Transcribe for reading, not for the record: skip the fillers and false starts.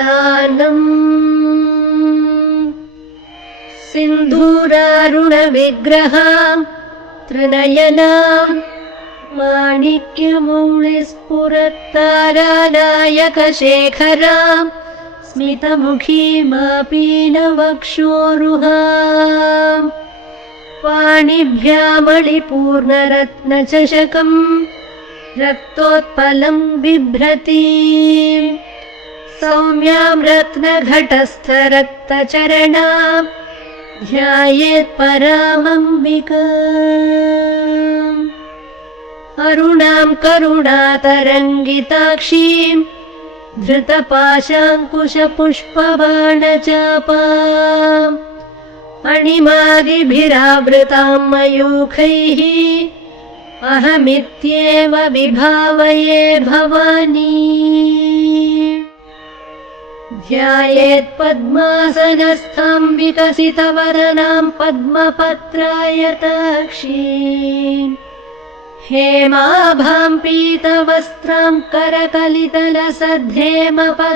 शयानम् सिन्धूरारुणविग्रहाम् त्रिनयनाम् माणिक्यमौलिस्फुरत्तारानायकशेखराम् स्मितमुखीमापीनवक्षोरुहाम् पाणिभ्यामणिपूर्णरत्नचषकम् रक्तोत्पलम् बिभ्रतीम् सौम्याम् रत्नघटस्थरक्तचरणाम् ध्यायेत्परामम्बिकाम् अरुणाम् करुणातरङ्गिताक्षीम् धृतपाशाङ्कुशपुष्पबाणचापाम् अणिमादिभिरावृताम् मयूखैः अहमित्येव विभावये भवानी ध्यायेत्पद्मासनस्थाम् विकसितवदनाम् पद्मपत्रायताक्षीम् हेमाभाम् पीतवस्त्राम् करकलितलसद्धेमपद्म